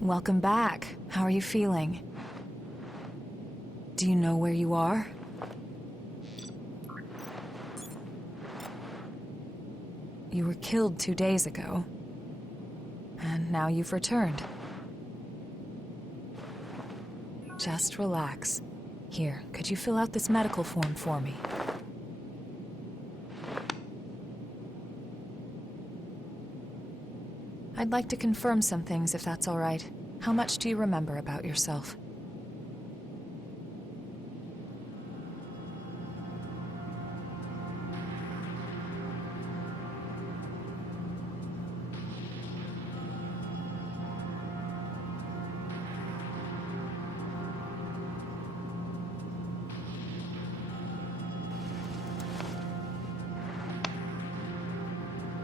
Welcome back. How are you feeling? Do you know where you are? You were killed 2 days ago. And now you've returned. Just relax. Here, could you fill out this medical form for me? I'd like to confirm some things, if that's all right. How much do you remember about yourself?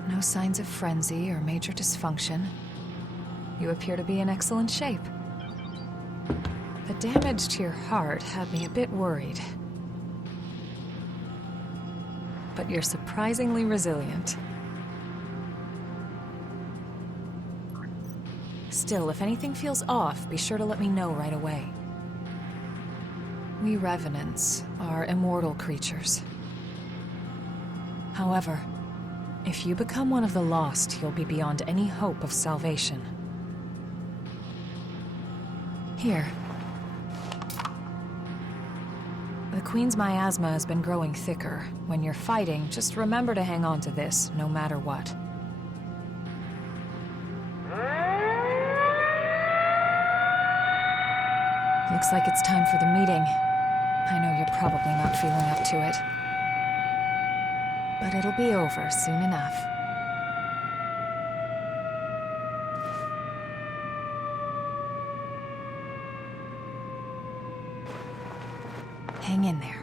No signs of frenzy or major dysfunction. You appear to be in excellent shape. The damage to your heart had me a bit worried. But you're surprisingly resilient. Still, if anything feels off, be sure to let me know right away. We Revenants are immortal creatures. However, if you become one of the lost, you'll be beyond any hope of salvation. Here. The Queen's miasma has been growing thicker. When you're fighting, just remember to hang on to this, no matter what. Looks like it's time for the meeting. I know you're probably not feeling up to it. But it'll be over soon enough. Hang in there.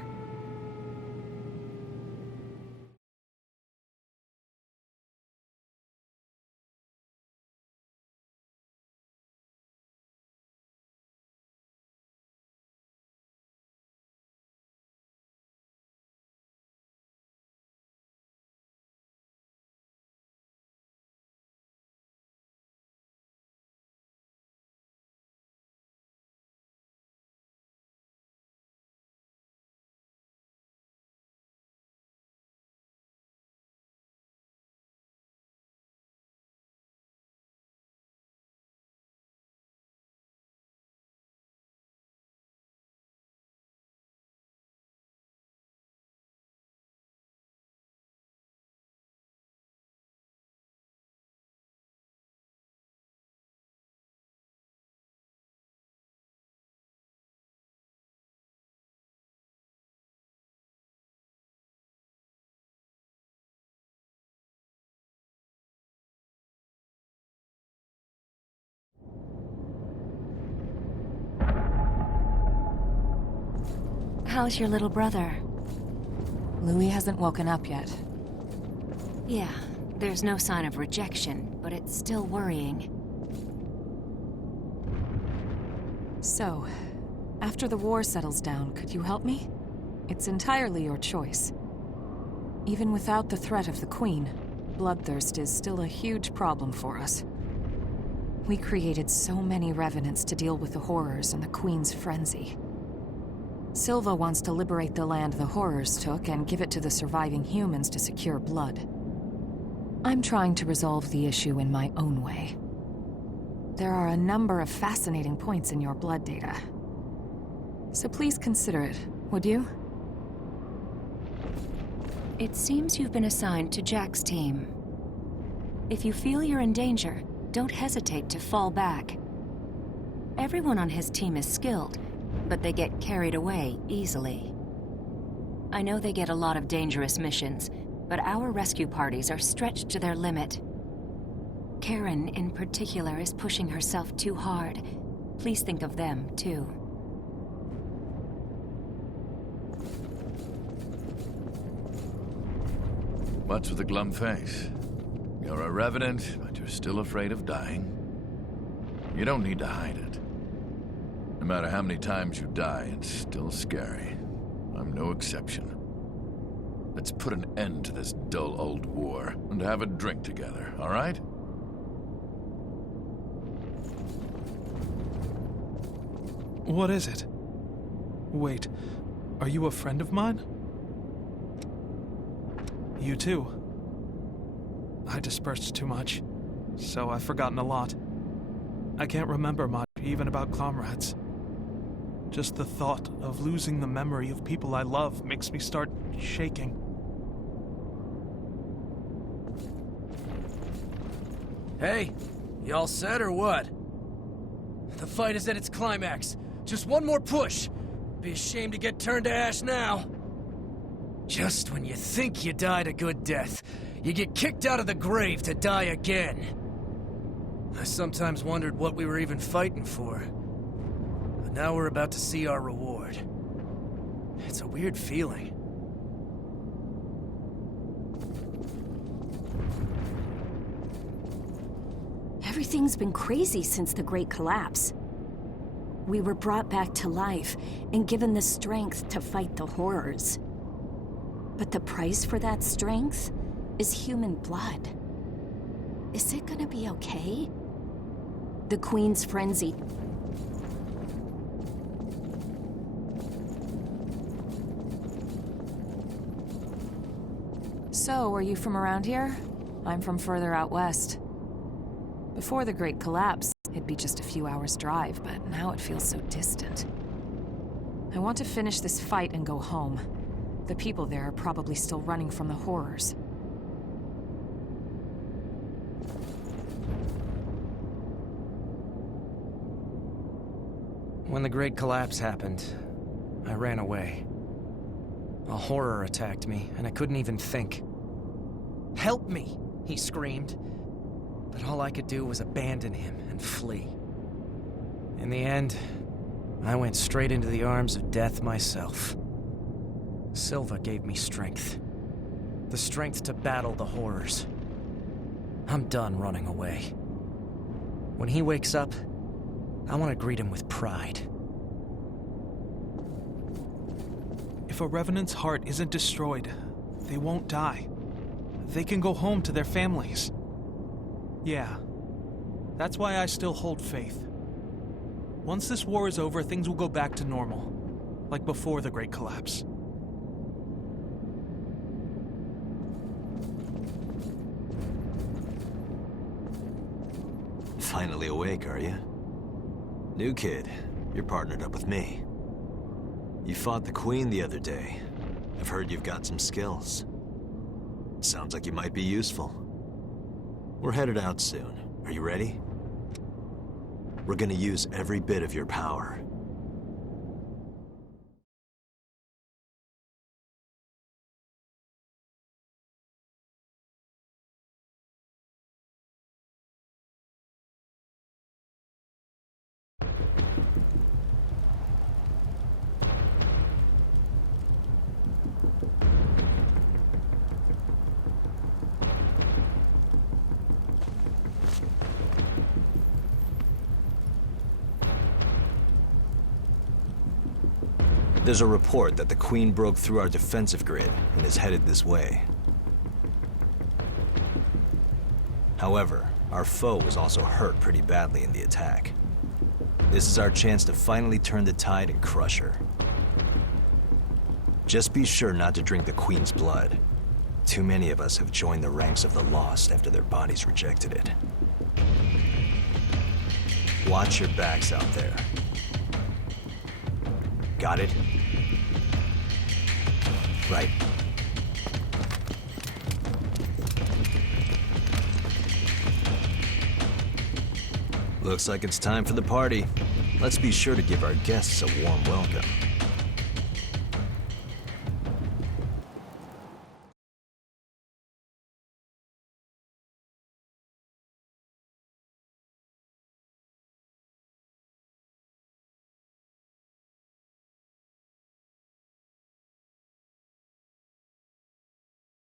How's your little brother? Louis hasn't woken up yet. Yeah, there's no sign of rejection, but it's still worrying. So, after the war settles down, could you help me? It's entirely your choice. Even without the threat of the Queen, bloodthirst is still a huge problem for us. We created so many revenants to deal with the horrors and the Queen's frenzy. Silva wants to liberate the land the horrors took and give it to the surviving humans to secure blood. I'm trying to resolve the issue in my own way. There are a number of fascinating points in your blood data. So please consider it, would you? It seems you've been assigned to Jack's team. If you feel you're in danger, don't hesitate to fall back. Everyone on his team is skilled, but they get carried away easily. I know they get a lot of dangerous missions, but our rescue parties are stretched to their limit. Karen, in particular, is pushing herself too hard. Please think of them, too. What's with the glum face? You're a revenant, but you're still afraid of dying. You don't need to hide it. No matter how many times you die, it's still scary. I'm no exception. Let's put an end to this dull old war and have a drink together, all right? What is it? Wait, are you a friend of mine? You too. I dispersed too much, so I've forgotten a lot. I can't remember much, even about comrades. Just the thought of losing the memory of people I love makes me start shaking. Hey, you all set or what? The fight is at its climax. Just one more push. Be a shame to get turned to ash now. Just when you think you died a good death, you get kicked out of the grave to die again. I sometimes wondered what we were even fighting for. But now we're about to see our reward. It's a weird feeling. Everything's been crazy since the Great Collapse. We were brought back to life and given the strength to fight the horrors. But the price for that strength is human blood. Is it gonna be okay? The Queen's frenzy. So, are you from around here? I'm from further out west. Before the Great Collapse, it'd be just a few hours' drive, but now it feels so distant. I want to finish this fight and go home. The people there are probably still running from the horrors. When the Great Collapse happened, I ran away. A horror attacked me, and I couldn't even think. "Help me!" he screamed. But all I could do was abandon him and flee. In the end, I went straight into the arms of death myself. Silva gave me strength. The strength to battle the horrors. I'm done running away. When he wakes up, I want to greet him with pride. If a Revenant's heart isn't destroyed, they won't die. They can go home to their families. Yeah, that's why I still hold faith. Once this war is over, things will go back to normal, like before the Great Collapse. Finally awake, are you? New kid, you're partnered up with me. You fought the Queen the other day. I've heard you've got some skills. Sounds like you might be useful. We're headed out soon. Are you ready? We're gonna use every bit of your power. There's a report that the Queen broke through our defensive grid and is headed this way. However, our foe was also hurt pretty badly in the attack. This is our chance to finally turn the tide and crush her. Just be sure not to drink the Queen's blood. Too many of us have joined the ranks of the lost after their bodies rejected it. Watch your backs out there. Got it? Right. Looks like it's time for the party. Let's be sure to give our guests a warm welcome.